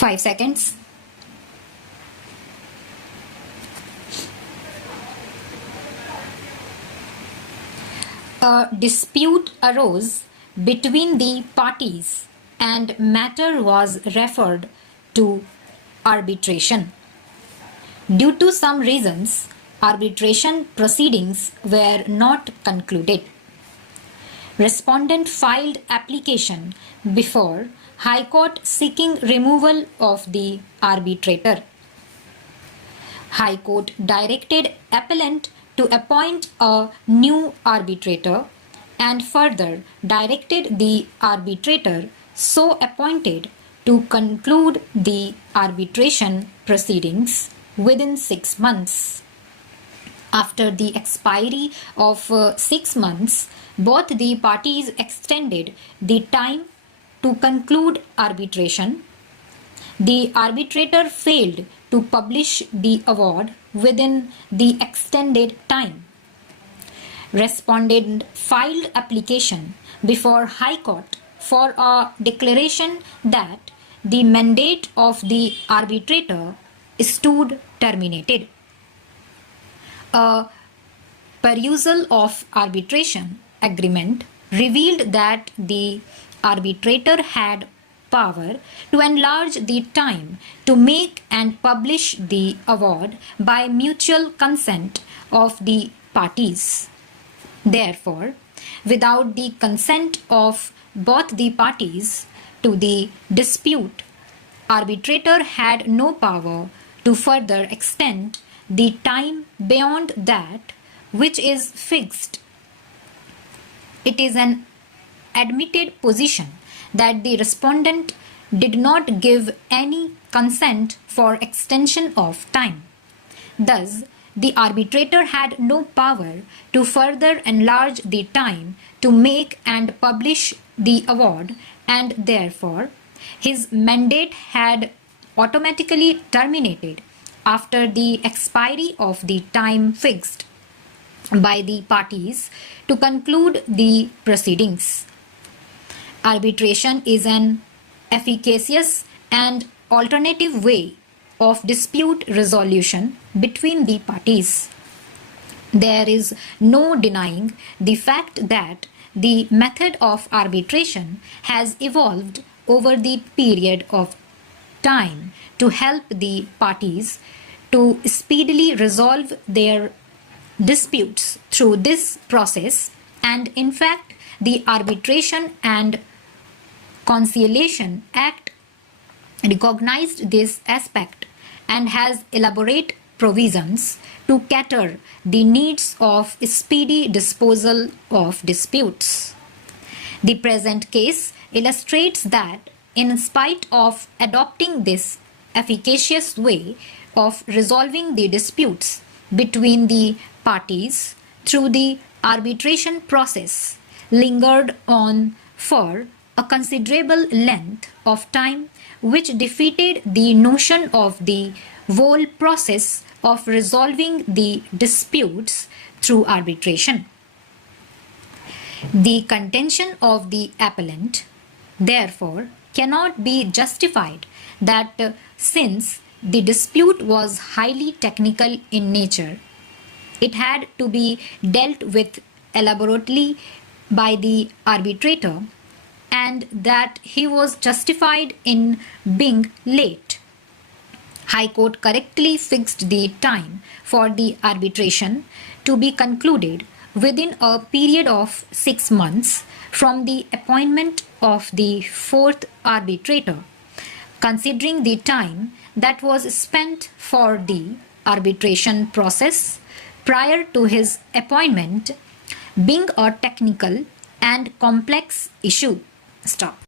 5 seconds. A dispute arose between the parties and matter was referred to arbitration. Due to some reasons, arbitration proceedings were not concluded. Respondent filed application before High Court seeking removal of the arbitrator. High Court directed appellant to appoint a new arbitrator and further directed the arbitrator so appointed to conclude the arbitration proceedings within 6 months. After the expiry of 6 months, both the parties extended the time to conclude arbitration. The arbitrator failed to publish the award within the extended time. Respondent filed application before High Court for a declaration that the mandate of the arbitrator stood terminated. A perusal of arbitration agreement revealed that the arbitrator had power to enlarge the time to make and publish the award by mutual consent of the parties. Therefore, without the consent of both the parties to the dispute, arbitrator had no power to further extend the time beyond that which is fixed. It is an admitted position that the respondent did not give any consent for extension of time. Thus, the arbitrator had no power to further enlarge the time to make and publish the award, and therefore his mandate had automatically terminated after the expiry of the time fixed by the parties to conclude the proceedings. Arbitration is an efficacious and alternative way of dispute resolution between the parties. There is no denying the fact that the method of arbitration has evolved over the period of time to help the parties to speedily resolve their disputes through this process, and in fact the Arbitration and Conciliation Act recognized this aspect and has elaborate provisions to cater the needs of speedy disposal of disputes. The present case illustrates that in spite of adopting this efficacious way of resolving the disputes between the parties through the arbitration process lingered on for a considerable length of time, which defeated the notion of the whole process of resolving the disputes through arbitration. The contention of the appellant, therefore, cannot be justified that since the dispute was highly technical in nature, it had to be dealt with elaborately by the arbitrator, and that he was justified in being late. High Court correctly fixed the time for the arbitration to be concluded within a period of 6 months from the appointment of the fourth arbitrator, considering the time that was spent for the arbitration process prior to his appointment being a technical and complex issue. Stop.